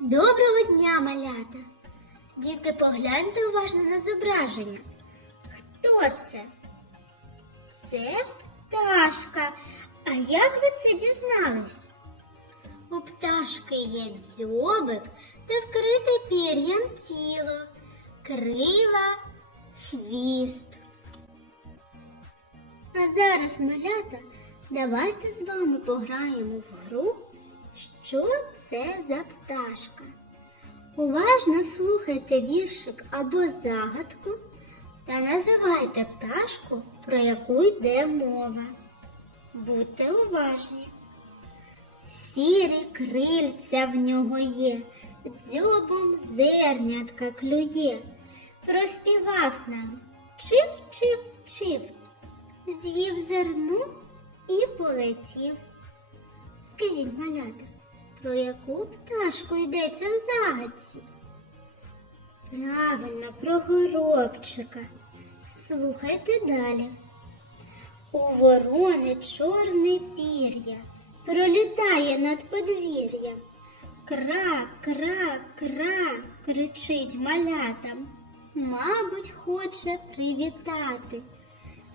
Доброго дня, малята! Діти, погляньте уважно на зображення. Хто це? Це пташка. А як ви це дізнались? У пташки є дзьобик та вкрите пір'ям тіло, крила, хвіст. А зараз, малята, давайте з вами пограємо в гру, що це за пташка. Уважно слухайте віршик або загадку та називайте пташку, про яку йде мова. Будьте уважні. Сірі крильця в нього є, дзьобом зернятка клює. Проспівав нам чив, чив, чив, з'їв зерно і полетів. Скажіть, малята, про яку пташку йдеться в загадці? Правильно, про горобчика. Слухайте далі. У ворони чорне пір'я пролітає над подвір'ям. Кра, кра, кра, кричить малятам. Мабуть, хоче привітати.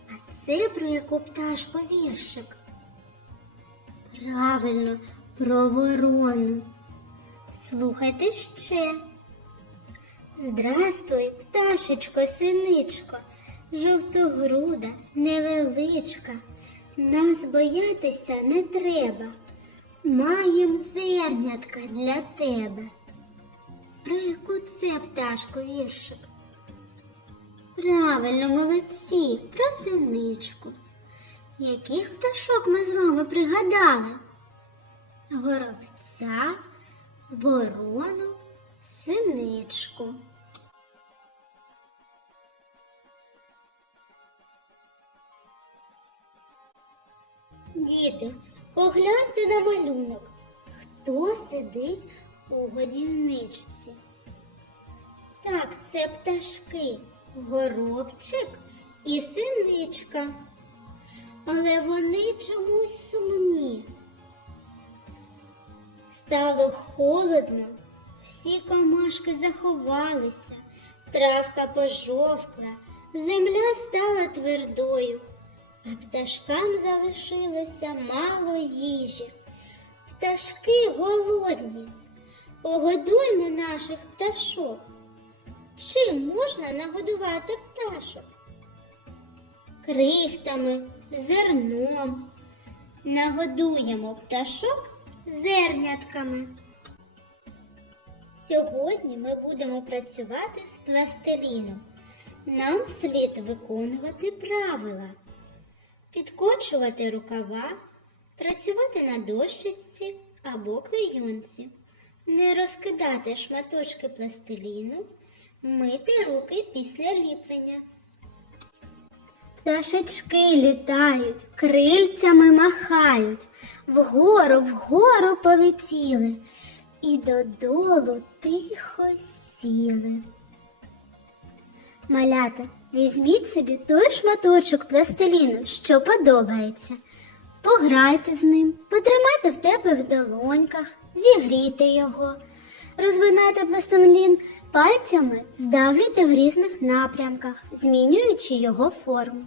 А це про яку пташку віршик? Правильно, про ворону. Слухайте ще. Здрастуй, пташечко, синичко, жовтогруда, невеличка. Нас боятися не треба. Маєм зернятка для тебе. Про яку це пташку віршик? Правильно, молодці, про синичку. Яких пташок ми з вами пригадали? Горобця, ворону, синичку. Діти, погляньте на малюнок. Хто сидить у годівничці? Так, це пташки, горобчик і синичка. Але вони чомусь сумні. Стало холодно, всі комашки заховалися, травка пожовкла, земля стала твердою, а пташкам залишилося мало їжі. Пташки голодні. Погодуймо наших пташок. Чим можна нагодувати пташок? Крихтами, зерном. Нагодуємо пташок зернятками. Сьогодні ми будемо працювати з пластиліном. Нам слід виконувати правила, підкочувати рукава, працювати на дощечці або клейонці, не розкидати шматочки пластиліну, мити руки після ліплення. Пташечки літають, крильцями махають, вгору, вгору полетіли і додолу тихо сіли. Малята, візьміть собі той шматочок пластиліну, що подобається. Пограйте з ним, потримайте в теплих долоньках, зігрійте його. Розминайте пластилін пальцями, здавлюйте в різних напрямках, змінюючи його форму.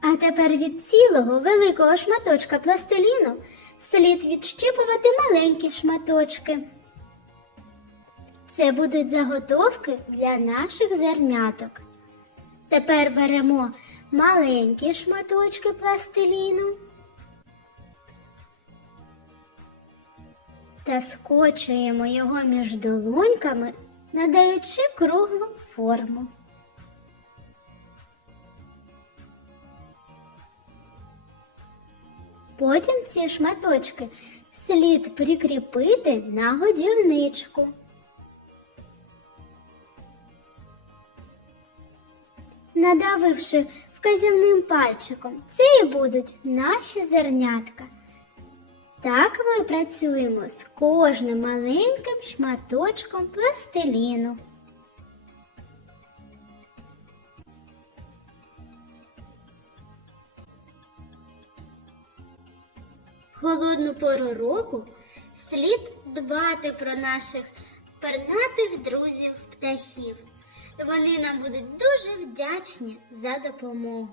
А тепер від цілого великого шматочка пластиліну слід відщіпувати маленькі шматочки. Це будуть заготовки для наших зерняток. Тепер беремо маленькі шматочки пластиліну та скочуємо його між долоньками, надаючи круглу форму. Потім ці шматочки слід прикріпити на годівничку. надавивши вказівним пальчиком. Це і будуть наші зернятка. Так ми працюємо з кожним маленьким шматочком пластиліну. В холодну пору року слід дбати про наших пернатих друзів птахів. Вони нам будуть дуже вдячні за допомогу.